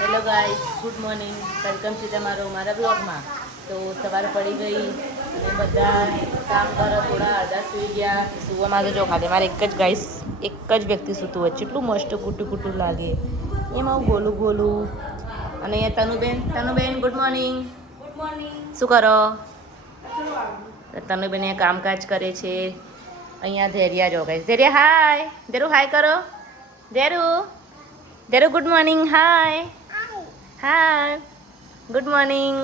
Hello guys, good morning. Welcome છે તમારો મારા બ્લોગમાં. તો સવાર પડી ગઈ અને બધા કામ કરો, થોડા અડધા સૂઈ ગયા. સુવામાં તો જો ખાલી મારે એક જ ગાઈસ, એક જ વ્યક્તિ સૂતું હોય. કેટલું મસ્ત કૂટું કૂટું લાગે એમાં હું ગોલું ગોલું. અને અહીંયા તનુબેન ગુડ મોર્નિંગ. Good morning. શું કરો? તનુબેન અહીંયા કામકાજ કરે છે. અહીંયા ધૈર્યા જો ગાઈસ. ધૈર્યા હાય. ધેરુ હાય કરો. ધેરુ ગુડ મોર્નિંગ. હાય હાય ગુડ મોર્નિંગ.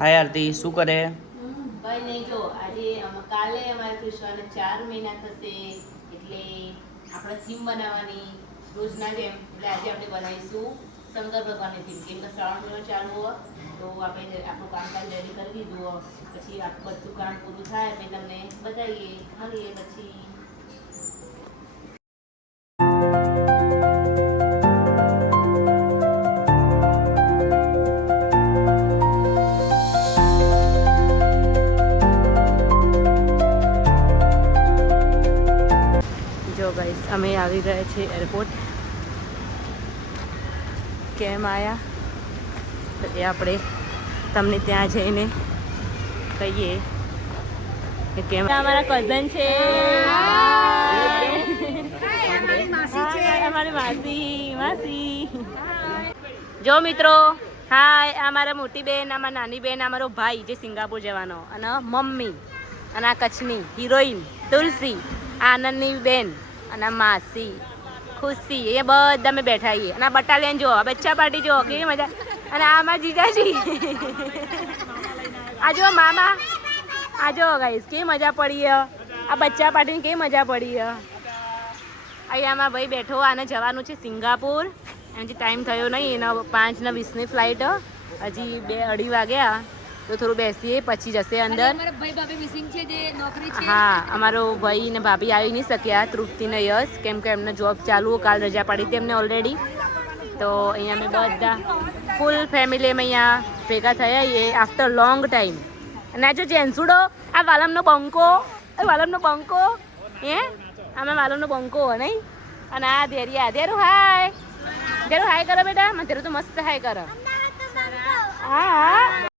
હાય આરતી, શું કરે? ભાઈ નહીં, જો આજે કાલે અમારે કૃષ્ણને 4 મહિના થશે, એટલે આપણે થીમ બનાવવાની રોજના જેમ. એટલે આજે આપણે બનાવીશું શંકર ભગવાનની થીમ. કેમ કે શ્રાવણ મહિનો ચાલુ હોય તો આપણે આપણું કામકાજ રેડી કરી દીધું હોય. પછી આખું બધું કામ પૂરું થાય એટલે તમને બતાવીએ, મળીએ પછી. અમે આવી ગયા છીએ એરપોર્ટ. કેમ આવ્યા તો એ આપણે તમને ત્યાં જઈને કહીએ કે કેમ. અમારા કઝન છે, અમારી માસી. જો મિત્રો, હાય. આ મારા મોટી બેન, આ મારા નાની બેન, આ મારો ભાઈ જે સિંગાપુર જવાનો, અને મમ્મી, અને આ કચ્છની હિરોઈન તુલસી, આનંદની બેન, અને માસી ખુશી. એ બધા અમે બેઠા છીએ. અને આ બટાલિયન જો, બચ્ચા પાર્ટી જો, કેવી મજા. અને આ અમારા જીજાજી, આ જો મામા, આ જો ગાઈસ કેવી મજા પડી. આ બચ્ચા પાર્ટીને કેવી મજા પડી. અહીંયામાં ભાઈ બેઠો. આને જવાનું છે સિંગાપુર. હજી ટાઈમ થયો નહીં, એનો 5:20ની ફ્લાઇટ. હજી 2-2:30 વાગ્યા તો થોડું બેસીએ પછી જશે અંદર. હા, અમારો ભાઈ ને ભાભી આવી નહીં શક્યા, તૃપ્તિ ને યશ, કેમ કે એમને જોબ ચાલુ, કાલ રજા પડી હતી એમને ઓલરેડી. તો અહીંયા અમે બધા ફૂલ ફેમિલી અમે અહીંયા ભેગા થયા છીએ આફ્ટર લોંગ ટાઈમ. અને આ જો જેન્સુડો, આ વાલમનો બંકો, હે આમાં વાલમનો બંકો હોય નહીં. અને આ ધેરું હાય કરો બેટા. ધેરું તો મસ્ત હાય કરો. હા.